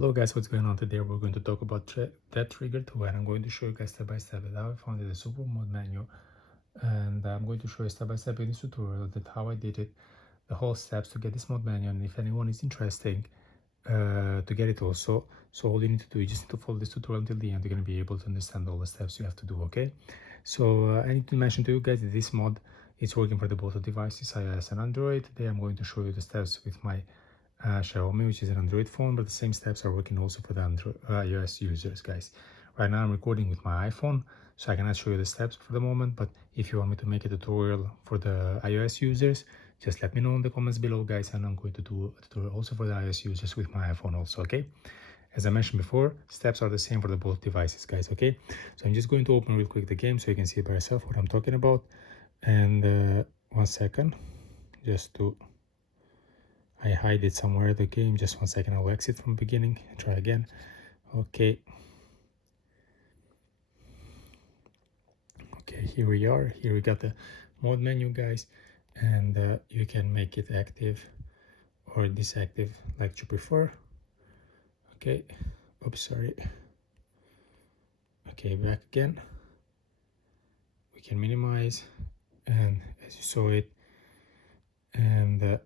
Hello guys, what's going on today? We're going to talk about that trigger 2, and I'm going to show you guys step by step how I found the super mode menu, and I'm going to show you step by step in this tutorial that how I did it, the whole steps to get this mode menu. And if anyone is interested to get it also, so all you need to do is just need to follow this tutorial until the end. You're going to be able to understand all the steps you have to do. Okay, so I need to mention to you guys that this mod is working for the both devices, iOS and Android. Today I'm going to show you the steps with my Xiaomi, which is an Android phone, but the same steps are working also for the iOS users, guys. Right now I'm recording with my iPhone, so I cannot show you the steps for the moment, but if you want me to make a tutorial for the iOS users, just let me know in the comments below, guys, and I'm going to do a tutorial also for the iOS users with my iPhone also, okay? As I mentioned before, steps are the same for the both devices, guys, okay? So I'm just going to open real quick the game so you can see by yourself what I'm talking about. And 1 second, just to I hide it somewhere the game. Just 1 second, I'll exit from the beginning and try again. Okay, here we are. Here we got the mode menu, guys, and you can make it active or disactive like you prefer. Okay, oops, sorry. Okay, back again. We can minimize, and as you saw it, and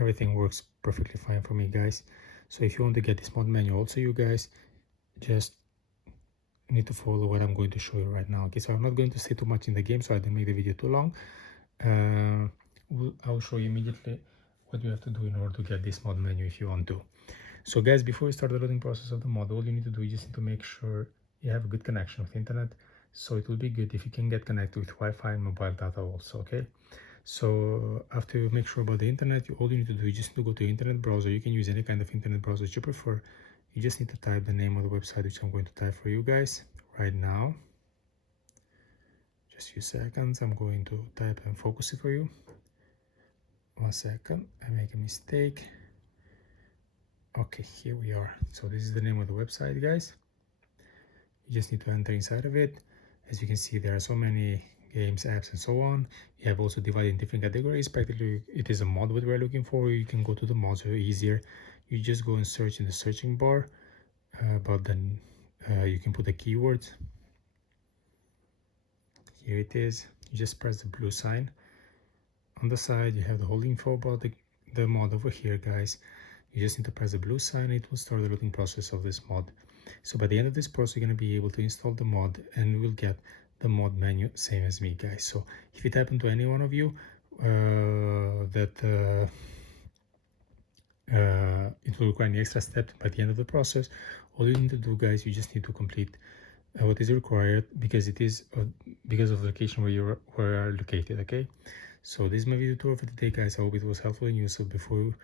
everything works perfectly fine for me, guys. So if you want to get this mode menu also, you guys just need to follow what I'm going to show you right now. Okay, so I'm not going to stay too much in the game so I don't make the video too long. I'll show you immediately what you have to do in order to get this mod menu if you want to. So guys, before we start the loading process of the mod, all you need to do is just need to make sure you have a good connection with internet. So it will be good if you can get connected with Wi-Fi and mobile data also, okay? So after you make sure about the internet, all you need to do is just need to go to internet browser. You can use any kind of internet browser that you prefer. You just need to type the name of the website, which I'm going to type for you guys right now. Just a few seconds. I'm going to type and focus it for you. 1 second, I make a mistake. Okay, here we are. So this is the name of the website, guys. You just need to enter inside of it. As you can see, there are so many games, apps, and so on. You have also divided in different categories. Practically, it is a mod what we're looking for. You can go to the mods easier. You just go and search in the searching bar, but then you can put the keywords. Here it is. You just press the blue sign. On the side, you have the whole info about the mod over here, guys. You just need to press the blue sign. It will start the loading process of this mod. So by the end of this process, you're going to be able to install the mod and we'll get the mod menu same as me, guys. So if it happened to any one of you that it will require any extra step by the end of the process, all you need to do, guys, you just need to complete what is required because it is because of the location where you are located, okay? So this is my video tour for today, guys. I hope it was helpful and useful. Before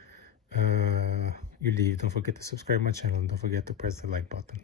you leave, don't forget to subscribe my channel and don't forget to press the like button.